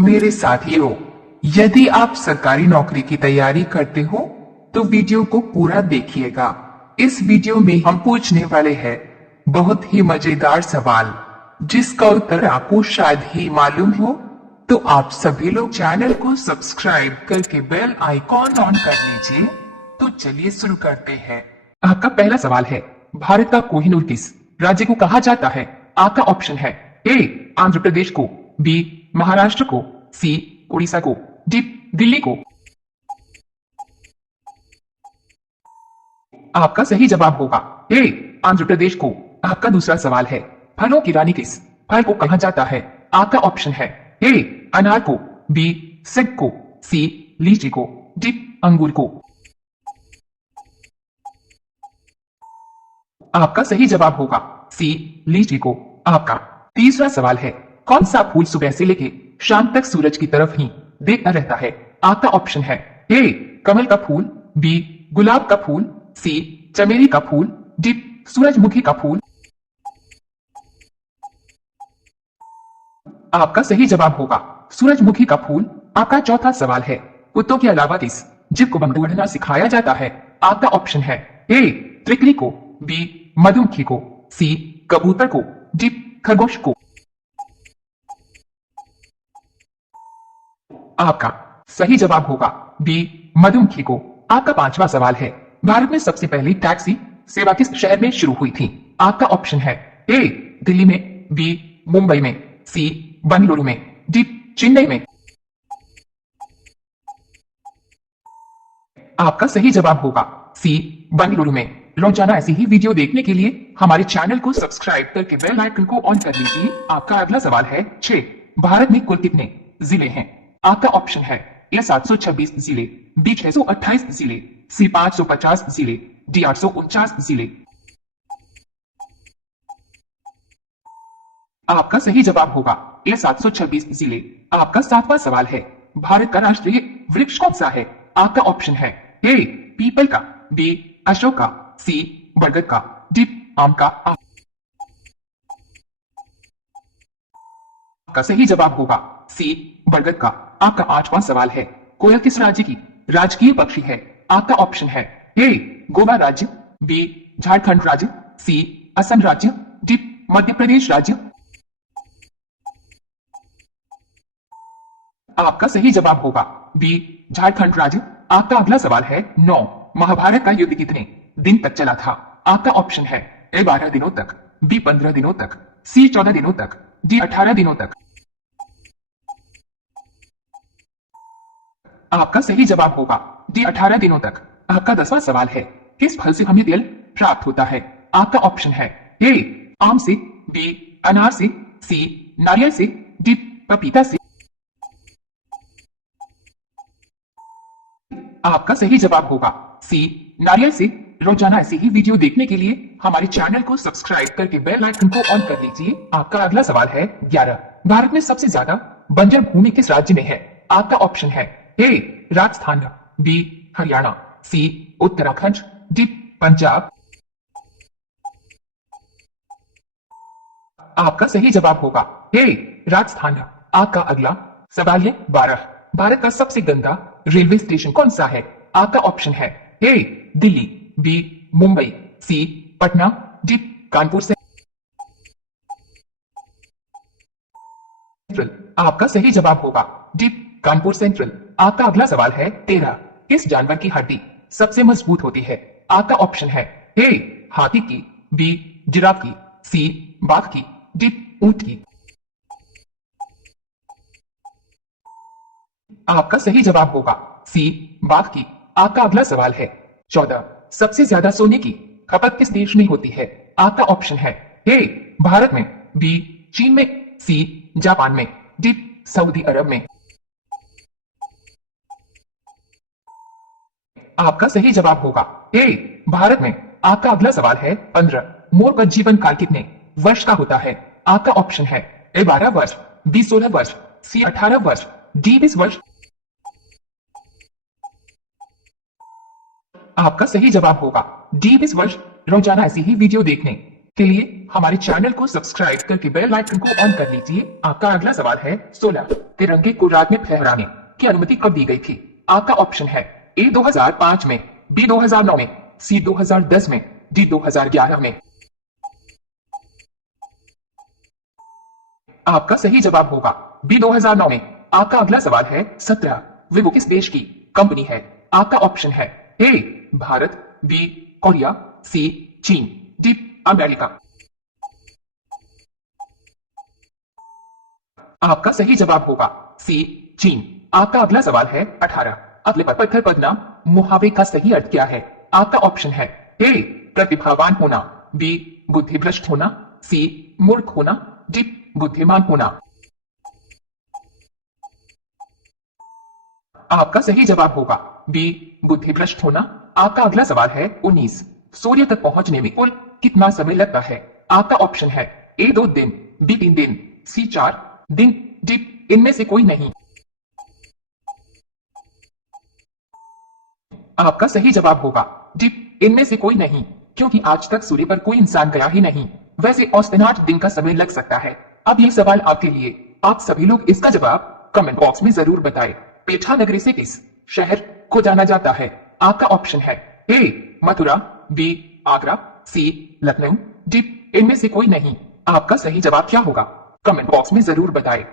मेरे साथियों, यदि आप सरकारी नौकरी की तैयारी करते हो तो वीडियो को पूरा देखिएगा। इस वीडियो में हम पूछने वाले हैं बहुत ही मजेदार सवाल, जिसका उत्तर आपको शायद ही मालूम हो। तो आप सभी लोग चैनल को सब्सक्राइब करके बेल आइकॉन ऑन कर लीजिए। तो चलिए शुरू करते हैं। आपका पहला सवाल है, भारत का कोहिनूर किस राज्य को कहा जाता है? आपका ऑप्शन है ए आंध्र प्रदेश को, बी महाराष्ट्र को, सी उड़ीसा को, डी दिल्ली को। आपका सही जवाब होगा ए आंध्र प्रदेश को। आपका दूसरा सवाल है, फलों की रानी किस फल को कहा जाता है? आपका ऑप्शन है ए अनार को, बी सेब को, सी लीची को, डी अंगूर को। आपका सही जवाब होगा सी लीची को। आपका तीसरा सवाल है, कौन सा फूल सुबह से लेके शाम तक सूरज की तरफ ही देखता रहता है? आपका ऑप्शन है ए कमल का फूल, बी गुलाब का फूल, सी चमेली का फूल, डी सूरजमुखी का फूल। आपका सही जवाब होगा सूरजमुखी का फूल। आपका चौथा सवाल है, कुत्तों के अलावा किस जीव को बंदूक उड़ना सिखाया जाता है? आपका ऑप्शन है ए तितली को, बी मधुमक्खी को, सी कबूतर को, डी खरगोश को। आपका सही जवाब होगा बी मधुमक्खी को। आपका पांचवा सवाल है, भारत में सबसे पहली टैक्सी सेवा किस शहर में शुरू हुई थी? आपका ऑप्शन है ए दिल्ली में, बी मुंबई में, सी बेंगलुरु में, डी चेन्नई में। आपका सही जवाब होगा सी बेंगलुरु में। रोजाना ऐसी ही वीडियो देखने के लिए हमारे चैनल को सब्सक्राइब करके बेल आइकन को ऑन कर लीजिए। आपका अगला सवाल है 6, भारत में कुल कितने जिले हैं? आपका ऑप्शन है ए 726 जिले, बी 628 जिले, सी 550 जिले, डी 849 जिले। आपका सही जवाब होगा ए 726 जिले। आपका सातवां सवाल है, भारत का राष्ट्रीय वृक्ष कौन सा है? आपका ऑप्शन है ए पीपल का, बी अशोक का, सी बरगद का, डी आम का। आपका सही जवाब होगा सी बरगद का। आपका आठवां सवाल है, कोयल किस राज्य की राजकीय पक्षी है? आपका ऑप्शन है ए गोवा राज्य, बी झारखंड राज्य, सी असम राज्य, डी मध्य प्रदेश राज्य। आपका सही जवाब होगा बी झारखंड राज्य। आपका अगला सवाल है 9, महाभारत का युद्ध कितने दिन तक चला था? आपका ऑप्शन है ए 12 दिनों तक, बी 15 दिनों तक, सी 14 दिनों तक, डी 18 दिनों तक। आपका सही जवाब होगा डी 18 दिनों तक। आपका 10वां सवाल है, किस फल से हमें तेल प्राप्त होता है? आपका ऑप्शन है ए आम से, बी अनार से, सी नारियल से, डी पपीता से। आपका सही जवाब होगा सी नारियल से। रोजाना ऐसी ही वीडियो देखने के लिए हमारे चैनल को सब्सक्राइब करके बेल आइकन को ऑन कर लीजिए। आपका अगला सवाल है 11, भारत में सबसे ज्यादा बंजर भूमि किस राज्य में है? आपका ऑप्शन है ए राजस्थान, बी हरियाणा, सी उत्तराखंड, डी पंजाब। आपका सही जवाब होगा ए राजस्थान। आपका अगला सवाल है 12, भारत का सबसे गंदा रेलवे स्टेशन कौन सा है? आपका ऑप्शन है ए दिल्ली, बी मुंबई, सी पटना, डी कानपुर से। आपका सही जवाब होगा डी कानपुर सेंट्रल। आपका अगला सवाल है 13, किस जानवर की हड्डी सबसे मजबूत होती है? आपका ऑप्शन है ए हाथी की, बी जिराफ की, सी बाघ की, डी ऊंट की। आपका सही जवाब होगा सी बाघ की। आपका अगला सवाल है 14, सबसे ज्यादा सोने की खपत किस देश में होती है? आपका ऑप्शन है ए भारत में, बी चीन में, सी जापान में, डी सऊदी अरब में। आपका सही जवाब होगा ए भारत में। आपका अगला सवाल है 15, मोर का जीवन काल कितने वर्ष का होता है? आपका ऑप्शन है ए 12 वर्ष, बी 16 वर्ष, सी 18 वर्ष, डी 20 वर्ष। आपका सही जवाब होगा डी 20 वर्ष। रोजाना ऐसी ही वीडियो देखने के लिए हमारे चैनल को सब्सक्राइब करके बेल आइकन को ऑन कर लीजिए। आपका अगला सवाल है 16 तिरंगे को रात में फहराने की अनुमति कब दी गई थी? आपका ऑप्शन है ए 2005 में, बी 2009 में, सी 2010 में, डी 2011 में। आपका सही जवाब होगा बी 2009 में। आपका अगला सवाल है 17 विवो किस देश की कंपनी है? आपका ऑप्शन है ए भारत, बी कोरिया, सी चीन, डी अमेरिका। आपका सही जवाब होगा सी चीन। आपका अगला सवाल है 18 अगले पर पत्थर पड़ना मुहावरे का सही अर्थ क्या है? आपका ऑप्शन है ए प्रतिभावान होना, बी बुद्धिभ्रष्ट होना, सी मूर्ख होना, डी बुद्धिमान होना। आपका सही जवाब होगा बी बुद्धिभ्रष्ट होना। आपका अगला सवाल है 19 सूर्य तक पहुंचने में कुल कितना समय लगता है? आपका ऑप्शन है ए 2 दिन, बी 3 दिन, सी 4 दिन, डी इनमें से कोई नहीं। आपका सही जवाब होगा डी इनमें से कोई नहीं, क्योंकि आज तक सूर्य पर कोई इंसान गया ही नहीं। वैसे औसतन 8 दिन का समय लग सकता है। अब ये सवाल आपके लिए, आप सभी लोग इसका जवाब कमेंट बॉक्स में जरूर बताएं। पेठा नगरी से किस शहर को जाना जाता है? आपका ऑप्शन है ए मथुरा, बी आगरा, सी लखनऊ, डी इनमें से कोई नहीं। आपका सही जवाब क्या होगा? कमेंट बॉक्स में जरूर बताएं।